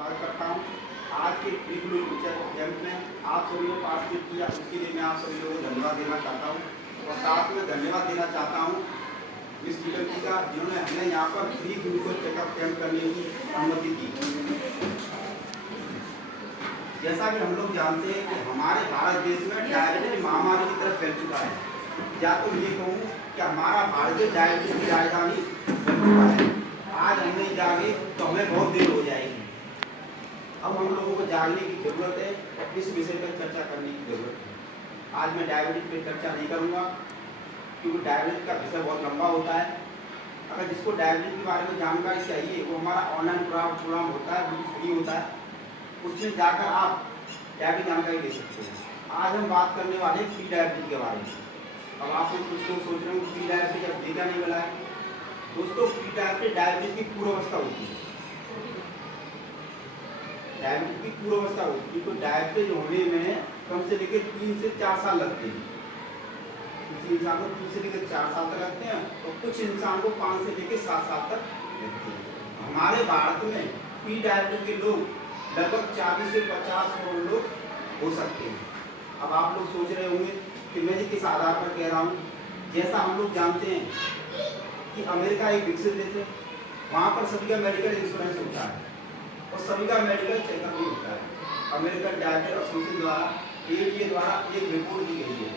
स्वागत करता हूँ। आज के प्रीक्लिनिकल टीचर कैंप में आप सभी को पार्टिसिपेट किया, उसके लिए मैं आप सभी लोगों को धन्यवाद देना चाहता हूँ और साथ में धन्यवाद देना चाहता हूँ मिस नीलम जी का, जिन्होंने हमें यहाँ पर फ्री ग्लूकोज चेकअप कैंप करने की अनुमति दी। जैसा कि हम लोग जानते हैं कि हमारे भारत देश में डायबिटीज महामारी की तरफ फैल चुका है, या तो ये कहूँ कि हमारा भारत डायबिटीज की राजधानी बन चुका है। आज हम नहीं जागे तो हमें बहुत देर हो जाएगी। अब हम लोगों को जागने की जरूरत है, इस विषय पर चर्चा करने की जरूरत है। आज मैं डायबिटीज पर चर्चा नहीं करूंगा क्योंकि डायबिटीज का विषय बहुत लंबा होता है। अगर जिसको डायबिटीज के बारे में जानकारी चाहिए, वो हमारा ऑनलाइन प्रोग्राम होता है, बिल्कुल फ्री होता है, उसमें जाकर आप डायबिटीज जानकारी ले सकते हैं। आज हम बात करने वाले प्री डायबिटीज के बारे में। अब आप कुछ लोग सोच रहे हो प्री डायबिटीज अब देखा नहीं मिला है। दोस्तों, प्री डायबिटीज की पूर्वावस्था होती है। डायबिटीज की पूर्वावस्था होती है तो डायबिटीज होने में कम से लेकर 3 से 4 साल लगते हैं। किसी इंसान को 3 से लेकर 4 साल तक लगते हैं और कुछ इंसान को 5 से लेकर 7 साल तक लगते हैं। हमारे भारत में प्री डायबिटीज के लोग लगभग 40 से 50 करोड़ लोग हो सकते हैं। अब आप लोग सोच रहे होंगे कि मैं किस आधार पर कह रहा हूँ। जैसा हम लोग जानते हैं कि अमेरिका एक विकसित देश है, वहाँ पर सभी का मेडिकल इंश्योरेंस होता है और सभी का मेडिकल चेकअप भी होता है। अमेरिकन डायबिटीज एसोसिएशन द्वारा एक रिपोर्ट दी गई है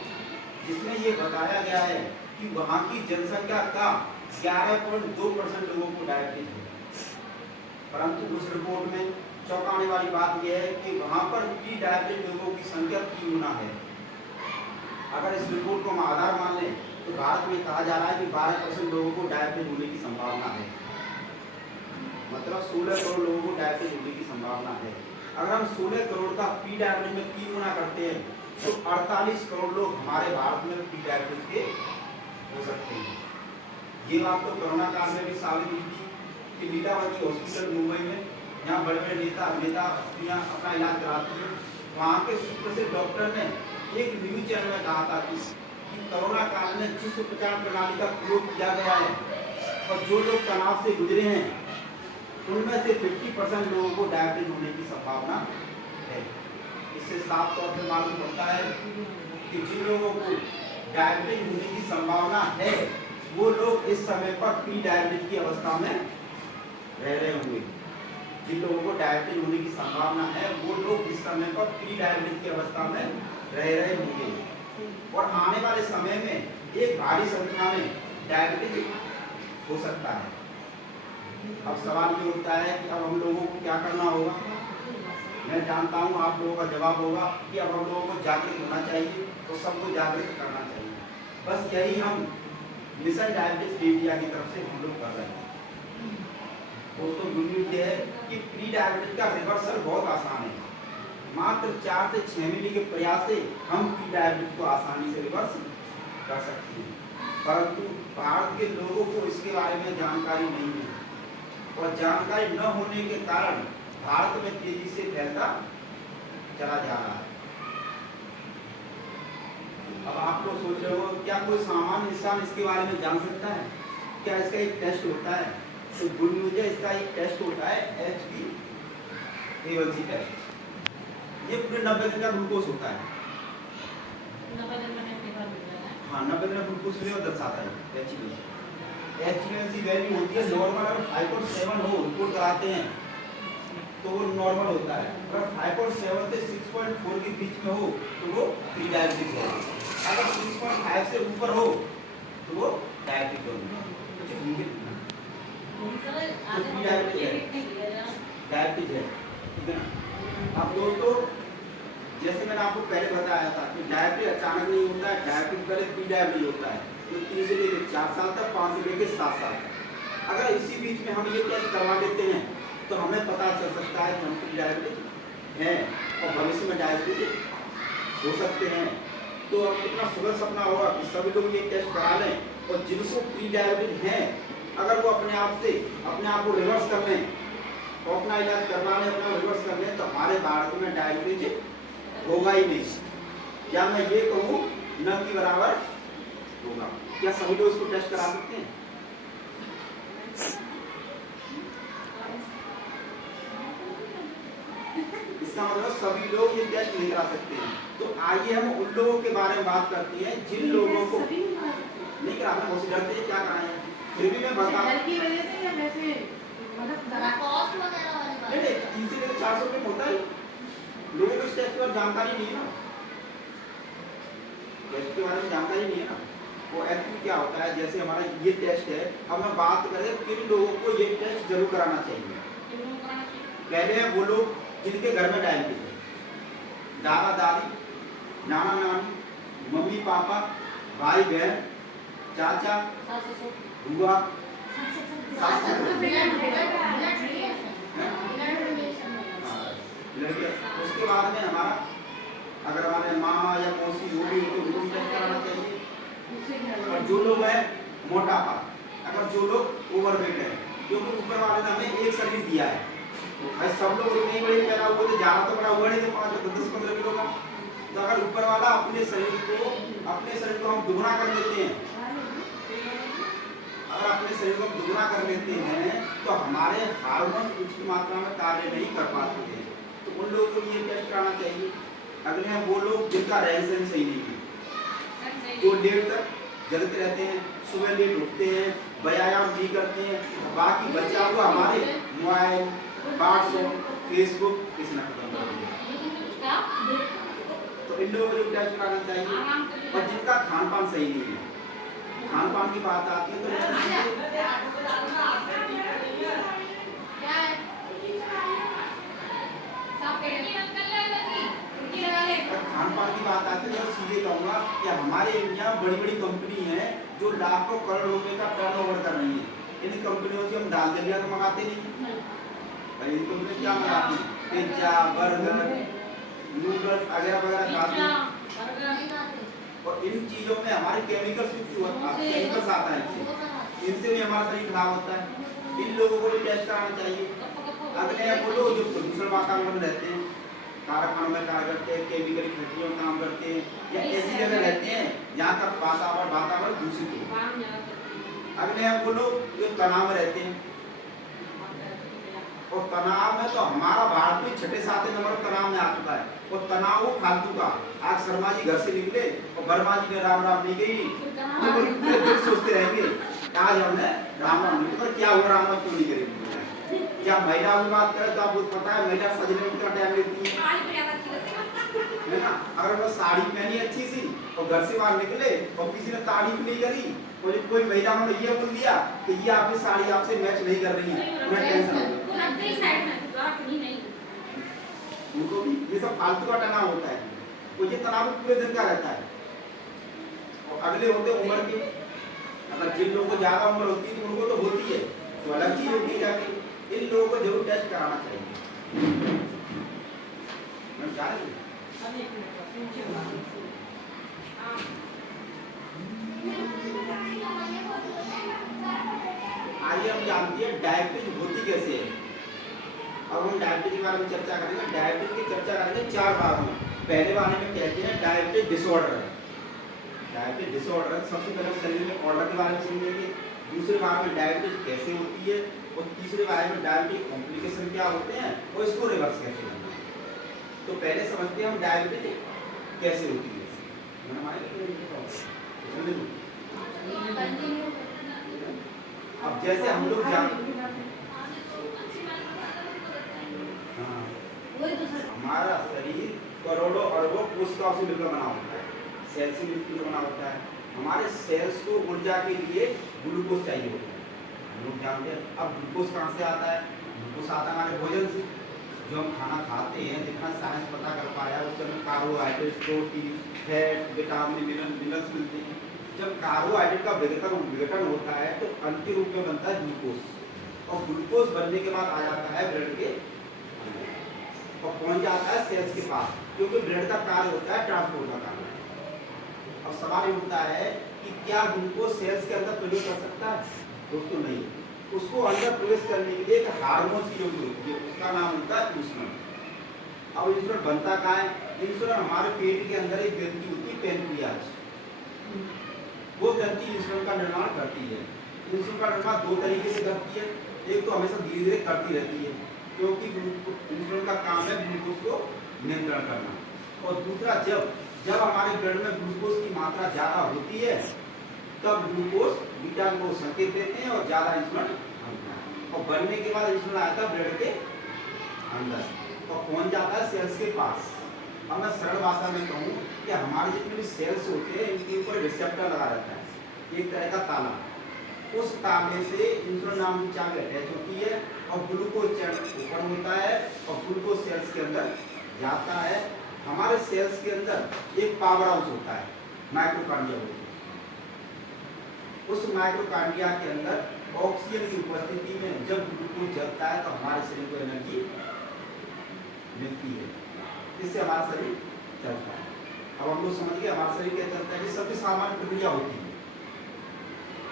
जिसमें ये बताया गया है कि वहाँ की जनसंख्या का 11.2% लोगों को डायबिटीज है। परंतु उस रिपोर्ट में चौंकाने वाली बात यह है कि वहाँ पर प्री डायबिटीज लोगों की संख्या 3 गुना है। अगर इस रिपोर्ट को हम आधार मान लें तो भारत में कहा जा रहा है कि 12% लोगों को डायबिटीज होने की संभावना है, मतलब 16 करोड़ लोगों को डायबिटीज होने की संभावना है। अगर हम 16 करोड़ का प्री डायबिटीज में 3 गुना करते हैं तो 48 करोड़ लोग हमारे भारत में प्री डायबिटीज के हो सकते हैं। ये बात तो कोरोना काल में भी साबित हुई थी कि लीलावती हॉस्पिटल मुंबई में, यहाँ बड़े बड़े नेता अभिनेता अपना इलाज कराते हैं, वहाँ के सुप्रसिद्ध डॉक्टर ने एक न्यूज चैनल में कहा था कि कोरोना काल में जिस उपचार प्रणाली का प्रयोग किया गया है और जो लोग तनाव से गुजरे हैं उनमें से 50% लोगों को डायबिटीज होने की संभावना है। इससे साफ तौर पर मालूम पड़ता है कि जिन लोगों को डायबिटीज होने की संभावना है वो लोग इस समय पर प्री डायबिटीज की अवस्था में रह रहे होंगे। जिन लोगों को डायबिटीज होने की संभावना है वो लोग इस समय पर प्री डायबिटीज की अवस्था में रह रहे होंगे और आने वाले समय में एक भारी संख्या में डायबिटीज हो सकता है। अब सवाल ये उठता है कि अब हम लोगों को क्या करना होगा। मैं जानता हूँ आप लोगों का जवाब होगा कि अब हम लोगों को जागृत होना चाहिए और सबको जागृत करना चाहिए। बस यही हम मिशन डायबिटीज इंडिया की तरफ से हम लोग कर रहे हैं। दोस्तों, गुड न्यूज़ ये है कि प्री डायबिटीज का रिवर्सल बहुत आसान है। मात्र 4 से 6 महीने के प्रयास से हम प्री डायबिटीज को आसानी से रिवर्स कर सकते हैं। परंतु भारत के लोगों को इसके बारे में जानकारी नहीं है और जानकारी न होने के कारण भारत में तेजी से फैलता चला जा रहा है। अब आप लोग सोच रहे हो क्या कोई सामान्य इंसान इसके बारे में जान सकता है? क्या इसका एक टेस्ट होता है? तो गुड न्यूज़ है, इसका एक टेस्ट होता है HbA1c टेस्ट। ये पूरे 90 दिन का ग्लूकोज होता है। 90 दिन में हाँ, 90 दिन ग्लूकोज लेवल दर्शाता है HbA1c वैल्यू होती है नॉर्मल। अगर 5.7 हो रिपोर्ट कराते हैं तो वो नॉर्मल होता है। अगर 5.7 से 6.4 के बीच में हो तो वो प्री डायबिटीज है। अगर 6.5 से ऊपर हो तो वो डायबिटीज होगा। डायबिटीज है, ठीक है ना। अब दोस्तों, जैसे मैंने आपको पहले बताया था कि डायबिटीज अचानक नहीं होता है, डायबिटीज पहले प्री डायबिटीज होता है तो 3 से लेकर 4 साल तक, 5 से लेकर 7 साल तक। अगर इसी बीच में हम ये टेस्ट करवा लेते हैं तो हमें पता चल सकता है कि हम प्री डायबिटीज हैं और भविष्य में डायबिटीज हो सकते हैं। तो अब कितना सुगर सपना होगा कि सभी लोग ये टेस्ट करा लें और जिनको प्री डायबिटीज हैं अगर वो अपने आप को रिवर्स कर लें और अपना इलाज करवा लें, अपना रिवर्स कर लें तो हमारे भारत में डायबिटीज होगा ही नहीं, या मैं ये कहूँ न के बराबर होगा। क्या सभी लोग इसको टेस्ट करा सकते हैं? इसका मतलब सभी लोग ये टेस्ट नहीं करा सकते हैं। तो आइए हम उन लोगों के बारे में बात करते हैं जिन लोगों को सभी नहीं करा सकते। नहीं कराना, बहुत से डरते हैं क्या कराएं, फिर भी मैं बता डर की वजह से या वैसे मतलब थोड़ा कॉस्ट वगैरह वाली बात नहीं 3 से लेकर 400 रुपये में होता है। लोगों को इस टेस्ट के बारे में जानकारी नहीं है ना, टेस्ट के बारे में जानकारी नहीं है ना। वो एक्चुअली क्या होता है, जैसे हमारा ये टेस्ट है, अब मैं बात करें किन लोगों को ये टेस्ट जरूर कराना चाहिए। किन्होंने कराना चाहिए? पहले है वो लोग जिनके घर में डायबिटीज है, दादा दादी, नाना नानी, मम्मी पापा, भाई बहन, चाचा, सास ससुर। बुआ, सास ससुर ब्लड रिलेशन लड़के। उसके बाद में हमारा अगर हमारे मामा या मौसी वो भी उनको भी टेस्ट कराना चाहिए। दूसरे घर और जो लोग हैं मोटापा, अगर जो लोग ओवरवेट है, क्योंकि ऊपर वाले ने हमें एक शरीर दिया है, भाई सब लोग नहीं बड़े पैदा हुए थे, ज्यादा तो बड़ा हुआ नहीं थे, 5-10-15 किलो का। तो अगर ऊपर वाला अपने शरीर को हम दुगना कर देते हैं, अगर अपने शरीर को हम दुगना कर लेते हैं तो हमारे हार्मोन उचित मात्रा में कार्य नहीं कर पाते हैं। तो उन लोगों को ये टेस्ट कराना चाहिए। अगले हैं वो लोग जिनका रहन सहन सही नहीं है, जो लेट तक जगते रहते हैं, सुबह लेट उठते हैं, व्यायाम नहीं करते हैं, बाकी बचा हुआ हमारे मोबाइल, व्हाट्सएप, फेसबुक किसी ना खत्म कर दिया। तो इन लोगों को जो टेस्ट कराना चाहिए। और जिनका खान पान सही नहीं है, खान पान की बात आती है तो क्या है खान पान की बात आती है तो सीधे कहूँगा कि हमारे यहाँ बड़ी बड़ी कंपनी है जो लाखों करोड़ रुपए का टर्नओवर कर रही है। इन कंपनियों से हम दाल दलिया तो मंगाते नहीं, भाई इन कंपनी क्या मंगाती है, पिज्जा, बर्गर, नूडल्स वगैरह वगैरह खाते हैं। और इन चीजों में हमारे केमिकल्स आता है, इनसे भी हमारा शरीर खराब होता है। इन लोगों को भी टेस्ट कराना चाहिए। अगले हैं वो लोग जो प्रदूषण वातावरण में रहते हैं, कारखानों में कार्य करते हैं, केमिकल फैक्ट्रियों में काम करते हैं, या ऐसी जगह रहते हैं जहाँ का वातावरण दूषित हो। अगले हैं वो लोग जो तनाव में रहते हैं, और तनाव में तो हमारा भारत में 6-7 नंबर तनाव में आ चुका है। और तनाव फालतू का, आज शर्मा जी घर से निकले और वर्मा जी ने राम राम नहीं कही, तो सोचते रहेंगे आज हमने राम राम नहीं, पर क्या हुआ, राम राम क्यों नहीं करेंगे। क्या महिला की बात करें तो आपको पता है महिला सजने में कितना टाइम लेती है ना। अगर वो साड़ी पहनी अच्छी सी और घर से बाहर निकले और किसी ने तारीफ नहीं करी, और कोई महिला ने ये बोल दिया कि ये आपकी साड़ी आपसे मैच नहीं कर रही है, उन्हें टेंशन हो गया। उनको भी ये सब फालतू का तनाव होता है, तो ये तनाव पूरे दिन का रहता है। और अगले होते उम्र के, अगर जिन लोगों को ज्यादा उम्र होती है तो उनको तो होती है, तो अलग चीज होती है। इन लोगों को जरूर टेस्ट कराना चाहिए। मैं जा रही आइए हम जानते हैं डायबिटीज होती कैसे है। अब हम डायबिटीज के बारे में चर्चा करेंगे। डायबिटीज की चर्चा करेंगे 4 भागों में। पहले वाले में कहते हैं डायबिटीज डिसऑर्डर। डायबिटीज डिसऑर्डर सबसे पहले शरीर में ऑर्डर के बारे में समझेंगे, दूसरे भाग में डायबिटीज कैसे होती है, और तीसरे बारे में डायबिटिक कॉम्प्लिकेशन क्या होते हैं और इसको रिवर्स कैसे करना है। तो पहले समझते हैं हम डायबिटीज कैसे होती है। अब जैसे हम लोग हमारा शरीर करोड़ों अरबों कोशिकाओं से मिलकर बना होता है, सेल से मिलकर बना होता है। हमारे सेल्स को ऊर्जा के लिए ग्लूकोज चाहिए होता है, हम लोग जानते हैं। अब ग्लूकोज कहाँ से आता है? ग्लूकोज आता है हमारे भोजन से, जो हम खाना खाते हैं। जितना साइंस पता कर पाया उसमें carbohydrate, protein, fat, vitamin, minerals मिलते हैं। जब कार्बोहाइड्रेट का विघटन होता है तो अंतिम रूप में बनता है ग्लूकोज, और ग्लूकोज बनने के बाद आ जाता है ब्लड के और पहुंच जाता है सेल्स के पास, क्योंकि ब्लड का कार्य होता है ट्रांसपोर्ट का कार्य। अब सवाल ये उठता है कि क्या ग्लूकोज सेल्स के अंदर प्रवेश कर सकता है? दोस्तों नहीं, उसको अंदर प्रवेश करने के लिए एक हार्मोन की जरूरत होती है, उसका नाम होता है इंसुलिन। अब इंसुलिन बनता कहाँ है? इंसुलिन हमारे पेट के अंदर एक ग्रंथि होती है पेनक्रियाज, वो ग्रंथि इंसुलिन का निर्माण करती है। इंसुलिन का निर्माण 2 तरीके से करती है, एक तो हमेशा धीरे धीरे करती रहती है, क्योंकि इंसुलिन का काम है ग्लूकोज को नियंत्रण करना। और दूसरा, जब हमारे ब्लड में ग्लूकोज की मात्रा ज्यादा होती है तब ग्लूकोज बीटा को संकेत देते हैं और ज्यादा इंसुलिन बनता है, और बनने के बाद इंसुलिन आता है ब्लड के अंदर और पहुंच जाता है सेल्स के पास। अब मैं सरल भाषा में कहूँ कि हमारे जितने भी सेल्स होते हैं इनके ऊपर रिसेप्टर लगा रहता है, एक तरह का ताला। उस ताले से इंसुलिन नाम की चाबी अटैच होती है और ग्लूकोज चैनल ओपन होता है और ग्लूकोज सेल्स के अंदर जाता है। हमारे सेल्स के अंदर एक पावर हाउस होता है, माइटोकॉन्ड्रिया होती है। उस माइटोकॉन्ड्रिया के अंदर ऑक्सीजन की उपस्थिति में जब ग्लूकोज जलता है तो हमारे शरीर को एनर्जी मिलती है, इससे हमारा शरीर चलता है। अब हम लोग समझ गए हमारा शरीर क्या चलता है, ये सबकी सामान्य प्रक्रिया होती है।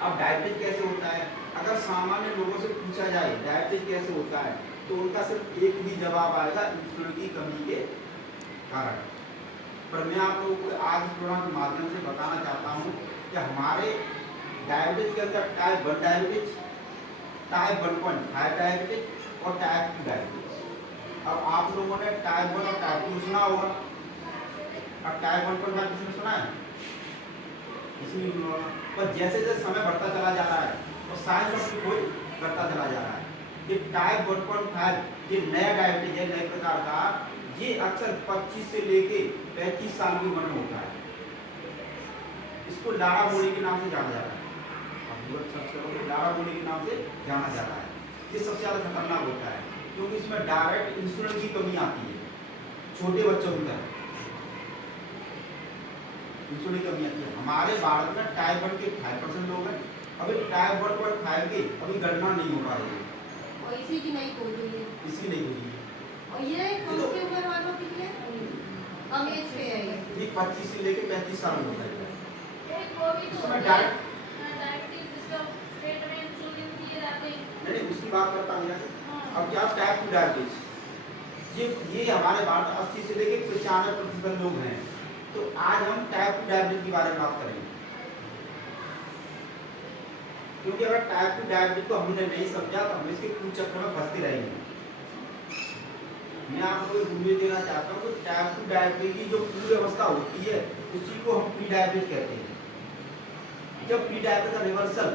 अब डायबिटीज कैसे होता है? अगर सामान्य लोगों से पूछा जाए डायबिटीज कैसे होता है तो उनका सिर्फ एक ही जवाब आएगा, इंसुलिन की कमी के कारण। पर मैं आप लोगों को आज इस प्रोग्राम के माध्यम से बताना चाहता हूँ कि हमारे डायबिटीज के अंदर टाइप 1 डायबिटीज, टाइप 1.5 डायबिटीज और टाइप 2 डायबिटीज। अब आप लोगों ने टाइप 1 और टाइप 2 सुना होगा, अब टाइप 1.5 किसने सुना है? इसमें पर जैसे जैसे समय बढ़ता चला जा रहा है और साइंस अपनी खोज करता चला जा रहा है। ये टाइप 1.5 ये नया डायबिटीज है, नए प्रकार का, ये अक्सर 25 से लेके 35 साल की उम्र में होता है। इसको लाड़ा बोली के नाम से जाना जा रहा है, लाड़ा बोली के नाम से जाना जा रहा है। ये सबसे ज्यादा खतरनाक होता है क्योंकि इसमें डायरेक्ट इंसुलिन की कमी आती है, छोटे बच्चों के अंदर इंसुलिन की कमी आती है। हमारे भारत में टाइप 1 के 5% लोग हैं, अभी टाइप 1.5 की अभी गणना नहीं हो पा रही है, और इसी की नहीं हो रही है, इसकी नहीं हो रही है। और ये कौन सी उम्र वालों के लिए कम एज पे है ये 25 से लेके 35 साल होता है। एक वो भी तो इसमें होता है, डायरेक्ट डायबिटीज जिसका पेट में इंसुलिन दिए जाते हैं। नहीं उसकी बात करता हूँ यार। हाँ। अब क्या टाइप 2 डायबिटीज, ये हमारे भारत 80 से लेके 95% लोग हैं। तो आज हम टाइप 2 डायबिटीज के बारे में बात करेंगे, क्योंकि अगर टाइप 2 डायबिटीज को हमने नहीं समझा तो हम इसके कुचक्र में फंसते रहेंगे। मैं आपको एक उम्मीद देना चाहता हूँ कि टाइप 2 डायबिटीज की जो पूरी अवस्था होती है उसी को हम प्री डायबिटीज कहते हैं। जब प्री डायबिटीज का रिवर्सल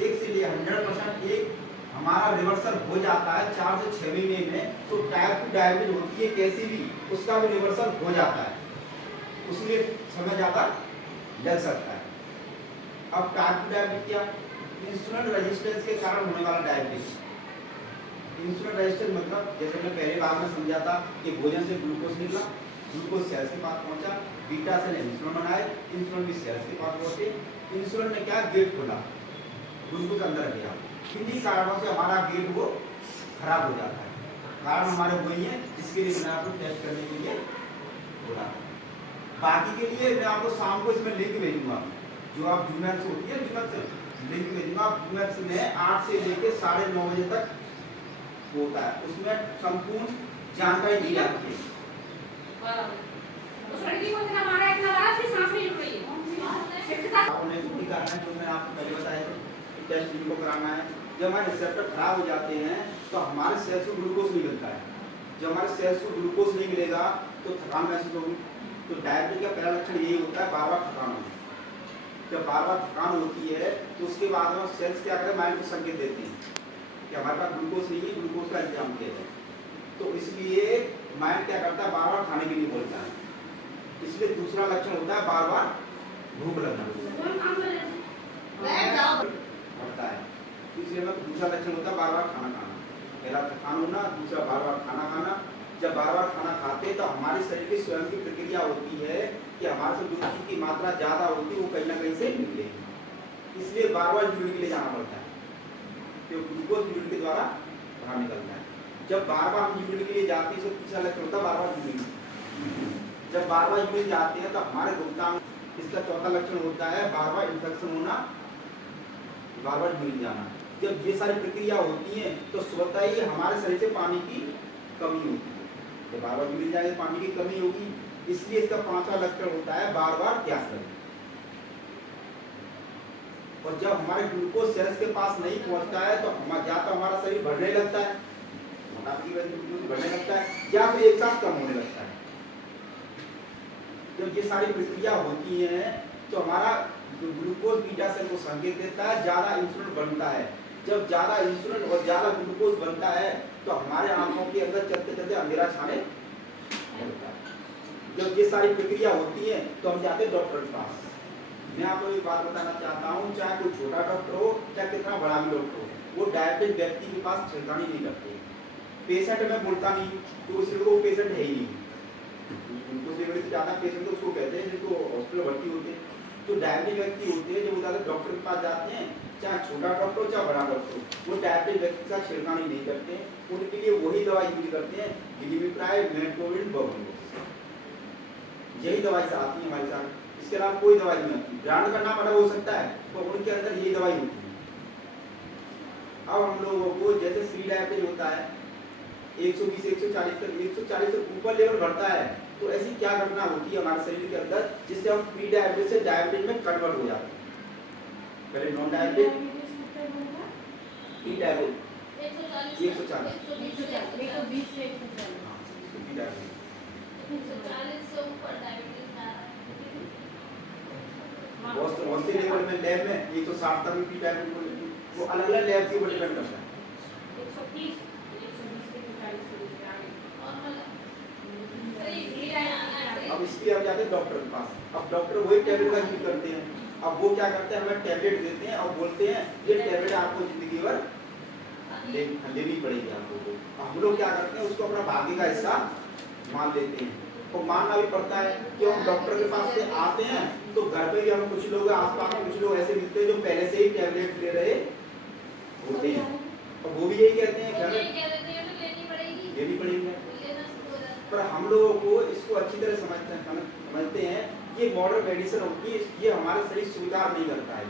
1 से ले 100% एक हमारा रिवर्सल हो जाता है 4 से 6 महीने में, तो टाइप 2 डायबिटीज होती है कैसी भी उसका भी रिवर्सल हो जाता है, उसमें समय ज़्यादा लग सकता है। अब टाइप 2 डायबिटीज क्या? इंसुलिन रेजिस्टेंस के कारण होने वाला डायबिटीज। इंसुलिन रेजिस्टेंस मतलब जैसे मैं पहले बार में समझा था कि भोजन से ग्लूकोज निकला, ग्लूकोज सेल्स के पास पहुंचा, बीटा सेल ने इंसुलिन बनाए, इंसुलिन भी सेल्स के पास पहुंचे, इंसुलिन ने क्या गेट खोला, ग्लूकोज अंदर गया। किन्हीं कारणों से हमारा गेट वो खराब हो जाता है। कारण हमारे वही है जिसके लिए मैंने आपको टेस्ट करने के लिए बोला। बाकी के लिए मैं आपको शाम को इसमें लिंक भेजूंगा, जो आप जूमैप्स होती है जूमैप्स लिंक भेजूंगा। जूमैप्स में 8 से लेके 9:30 बजे तक होता है, उसमें संपूर्ण जानकारी दी जाती है। उस लड़की को इतना मारा सी सांस नहीं रुक रही है। आपने भी करना है, जो मैंने आपको पहले बताया था, टेस्ट इनको कराना है। जब हमारे रिसेप्टर खराब हो जाते हैं तो हमारे सेल्स को ग्लूकोज नहीं मिलता है। जब हमारे सेल्स को ग्लूकोज नहीं मिलेगा तो थकान महसूस होगी। तो डायबिटीज का पहला लक्षण यही होता है, बार बार थकान होना। जब बार बार थकान होती है तो उसके बाद में सेल्स क्या करते हैं, माइंड को संकेत देते हैं कि हमारे पास ग्लूकोज नहीं है, ग्लूकोज का इंतजाम किया जाए। तो इसलिए माइंड क्या करता है, बार बार खाने के लिए बोलता है। इसलिए दूसरा लक्षण होता है बार बार भूख लगना होता है। इसलिए दूसरा लक्षण होता है बार बार खाना खाना। पहला थकान होना, दूसरा बार बार खाना खाना। जब बार बार खाना खाते हैं तो हमारे शरीर की स्वयं की प्रक्रिया होती है कि हमारे से जो चीज की मात्रा ज्यादा होती है वो कहीं ना कहीं से निकले, इसलिए बार बार यूरिन के लिए जाना पड़ता है, तो ग्लूकोज यूरिन के द्वारा बाहर निकलता है। जब बार बार हम यूरिन के लिए जाते हैं तो तीसरा लक्षण होता है बार बार यूरिन। जब बार बार यूरिन जाते हैं तो हमारे गुप्तांग, इसका चौथा लक्षण होता है बार बार इन्फेक्शन होना, बार बार यूरिन जाना। जब ये सारी प्रक्रिया होती है तो स्वतः ही हमारे शरीर से पानी की कमी होती है। जब बार बार यूरिन जाएगा पानी की कमी होगी, इसलिए इसका पांचवा लक्षण होता है बार बार प्यास लगना। और जब हमारे ग्लूकोज सेल्स के पास नहीं पहुंचता है तो या तो हमारा शरीर बढ़ने लगता है, मोटापे की वजह से ग्लूकोज बढ़ने लगता है, या फिर एक साथ कम होने लगता है। जब ये सारी प्रक्रिया होती है तो हमारा जो ग्लूकोज बीटा सेल को संकेत देता है, ज्यादा इंसुलिन बनता है। जब ज्यादा इंसुलिन और ज्यादा ग्लूकोज बनता है तो हमारे आंखों के अंदर चलते चलते अंधेरा छाने लगता है। जब ये सारी प्रक्रिया होती है तो हम जाते हैं डॉक्टर के पास। मैं आपको एक बात बताना चाहता हूँ, चाहे कोई छोटा डॉक्टर हो चाहे कितना बड़ा भी डॉक्टर हो, वो डायबिटिक व्यक्ति के पास छिड़कानी नहीं करते। पेशेंट में बोलता नहीं तो उसलिए वो पेशेंट है ही नहीं। उनको से ज्यादा पेशेंट तो उसको कहते हैं जिनको हॉस्पिटल भर्ती होते हैं। तो डायबिटिक व्यक्ति होते हैं जब ज्यादा डॉक्टर के पास जाते हैं, चाहे छोटा डॉक्टर हो चाहे बड़ा डॉक्टर, वो डायबिटिक व्यक्ति का छिड़कानी नहीं करते। उनके लिए वही दवाई यूज करते हैं, ग्लिमिप्राइड, मेटफोर्मिन, बबुलोस, यही दवाई से आती है हमारे साथ। इसके अलावा कोई दवाई नहीं आती। ब्रांड का नाम अलग हो सकता है तो उनके अंदर यही दवाई होती है। अब हम लोगों को जैसे प्री डायबिटीज होता है 120 140 तक 140 से ऊपर लेवल बढ़ता है, तो ऐसी क्या घटना होती है हमारे शरीर के अंदर जिससे हम प्री डायबिटीज से डायबिटीज में कन्वर्ट हो जाते हैं। पहले नॉन डायबिटीज, प्री डायबिटीज 140 120 से 140 प्री डायबिटीज। 140 से ऊपर डायबिटीज ना बहुत से लेवल में लैब में 160 तक भी प्री डायबिटीज बोलते हैं। वो अलग अलग लैब के ऊपर डिपेंड करता है। 130 120 से 40 से नीचे आ गई नॉर्मल अब इसलिए हम जाते हैं डॉक्टर के पास। अब डॉक्टर वही टैबलेट का यूज करते हैं। अब वो क्या करते हैं, हमें टैबलेट देते हैं और बोलते हैं ये टैबलेट आपको जिंदगी भर लेनी पड़ेगी आपको। हम लोग क्या करते हैं, उसको अपना भाग्य का हिस्सा मान लेते हैं। और मानना भी पड़ता है कि हम डॉक्टर के पास से आते हैं तो घर पे भी हम कुछ लोग आसपास में कुछ लोग ऐसे मिलते हैं जो पहले से ही टैबलेट ले रहे होते हैं और वो भी यही कहते हैं घर में लेनी पड़ेगी। पर हम लोगों को इसको अच्छी तरह समझते हैं ये मॉडर्न मेडिसिन होती है, ये हमारा शरीर स्वीकार नहीं करता है।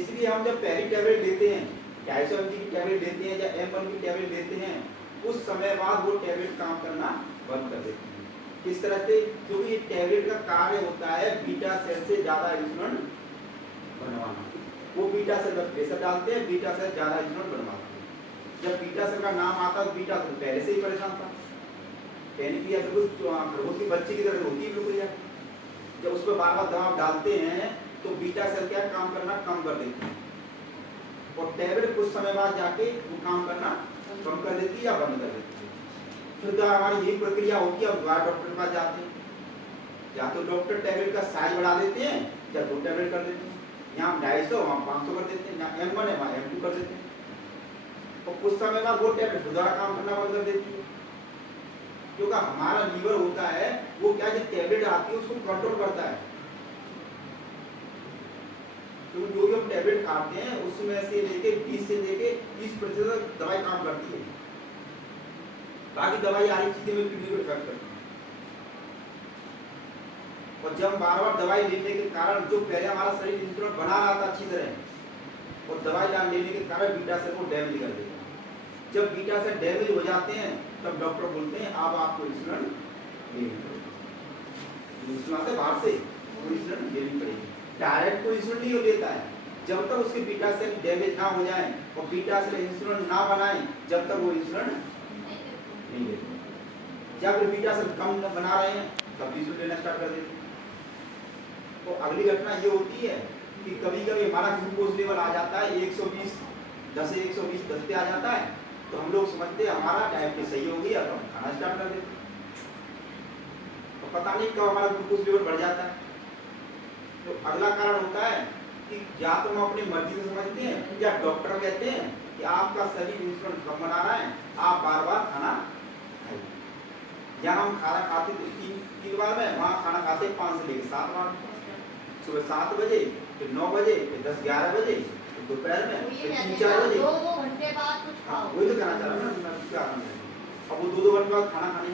इसलिए हम जब पहली टैबलेट लेते हैं 250 mg की टैबलेट लेते हैं या M1 की टैबलेट लेते हैं, उस समय बाद वो टैबलेट काम करना बंद कर देती है। किस तरह से? क्योंकि ये टैबलेट का कार्य होता है बीटा सेल से ज्यादा इंसुलिन बनवाना। वो बीटा सेल पर प्रेशर डालते हैं, बीटा सेल ज्यादा इंसुलिन बनवाते हैं। जब बीटा सेल का नाम आता है, बीटा सेल पहले से ही परेशान था, पैनिक्रिया बिल्कुल की बच्चे की तरह होती है बिल्कुल यार। जब उस पर बार बार दबाव डालते हैं तो बीटा सेल क्या काम करना कम कर देती है और टैबलेट कुछ समय बाद जाके वो काम करना कम कर देती है या बंद कर देती है। फिर तो हमारी यही प्रक्रिया होती है। अब डॉक्टर के पास जाते हैं, या तो डॉक्टर टैबलेट का साइज बढ़ा देते हैं या 2 टैबलेट कर देते हैं। यहाँ 250 वहाँ 500 कर देते हैं, यहाँ M1 है वहाँ M2 कर देते हैं और कुछ समय बाद वो टैबलेट दोबारा काम करना बंद कर देती है। क्योंकि हमारा लीवर होता है वो क्या, जो टैबलेट आती है उसको कंट्रोल करता है। तो जो भी हम टैबलेट खाते हैं उसमें से लेके 20 से लेके 30% दवाई काम करती है। बाकी दवाई आधी चीजें में किडनी को इफेक्ट करती है। और जब बार बार दवाई लेने के कारण जो पहले हमारा शरीर इंसुलिन बना रहा था अच्छी तरह, और दवाई लेने के कारण बीटा सेल को डैमेज कर देता है। जब बीटा सेल डैमेज हो जाते हैं तब डॉक्टर बोलते हैं अब आपको इंसुलिन लेनी पड़ेगी। इंसुलिन से बाहर से इंसुलिन लेनी पड़ेगी। डायरेक्ट कोई इंसुलिन नहीं लेता है जब तक उसके बीटा सेल डैमेज ना हो जाए और बीटा सेल इंसुलिन ना बनाए, जब तक वो इंसुलिन नहीं लेते। जब बीटा सेल कम बना रहे हैं तब इंसुलिन लेना स्टार्ट कर देते हैं। तो अगली घटना ये होती है कि कभी कभी हमारा ग्लूकोज लेवल आ जाता है 120 10 से 120 10 पे आ जाता है, तो हम लोग समझते हैं हमारा डायबिटीज सही हो गया, तो हम खाना स्टार्ट कर देते हैं। तो पता नहीं कब हमारा ग्लूकोज लेवल बढ़ जाता है। तो अगला कारण होता है कि या तो हम अपनी मर्जी से समझते हैं या डॉक्टर कहते हैं कि आपका शरीर इंसुलिन कम बना रहा है, आप बार बार खाना खाइए। या हम खाना खाते थे 3 बार में, वहाँ खाना खाते 5 से लेकर 7 बार, सुबह 7 बजे, फिर 9 बजे, फिर 10-11 बजे, फिर दोपहर में, फिर 3-4 बजे। 2 घंटे बाद कुछ हाँ, खाओ। वही तो कहना चाह रहा हूँ ना, क्या करना है। अब वो 2-2 घंटे बाद खाना खाने।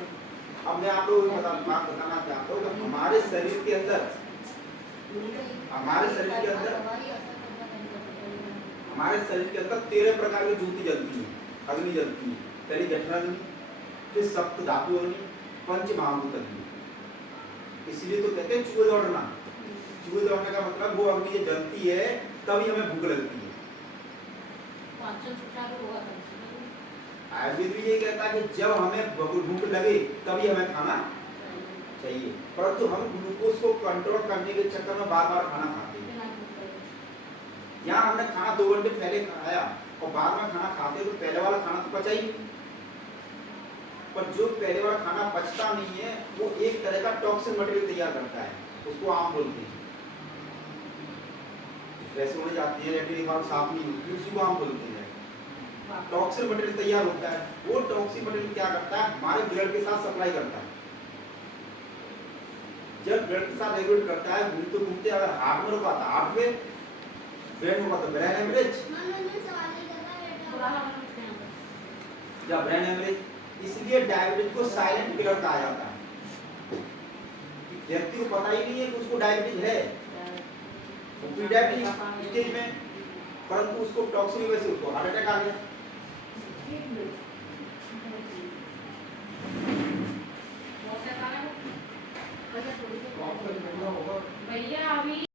अब मैं आप लोगों को बात बताना चाहता हूँ कि हमारे शरीर के अंदर हमारे शरीर के अंदर 13 प्रकार की ज्योति जलती है, अग्नि जलती है। पहली जठराग्नि, फिर सप्त धातु अग्नि, पंच महाभूत अग्नि। इसलिए तो कहते हैं चूहे दौड़ना। चूहे दौड़ने का मतलब वो अग्नि जब जलती है तभी हमें भूख लगती है। आयुर्वेद भी ये कहता है कि जब हमें भूख लगे तभी हमें खाना चाहिए, परंतु हम ग्लूकोज को कंट्रोल करने के चक्कर में बार बार खाना खाते हैं। यहाँ हमने खाना 2 घंटे पहले खाया और बाद में खाना खाते तो पहले वाला खाना तो पचा ही नहीं। पर जो पहले वाला खाना पचता नहीं है वो एक तरह का टॉक्सिन मटेरियल तैयार करता है, उसको आम बोलते हैं। वैसे होने जाती है लेकिन एक बार साफ नहीं होती, उसी को आम बोलते हैं। टॉक्सिन मटेरियल तैयार होता है, वो टॉक्सिन मटेरियल क्या करता है, हमारे ब्लड के साथ सप्लाई करता है। जब ब्लड के साथ रेगुलेट करता है, घूमते घूमते अगर हार्ट में रुका तो हार्ट में, ब्रेन में रुका तो ब्रेन हेमरेज, या ब्रेन हेमरेज। इसलिए डायबिटीज को साइलेंट किलर कहा जाता है। व्यक्ति को पता ही नहीं है कि उसको डायबिटीज है, वो प्री डायबिटीज स्टेज में, परंतु उसको टॉक्सिन की वजह से उसको हार्ट अटैक आ गया।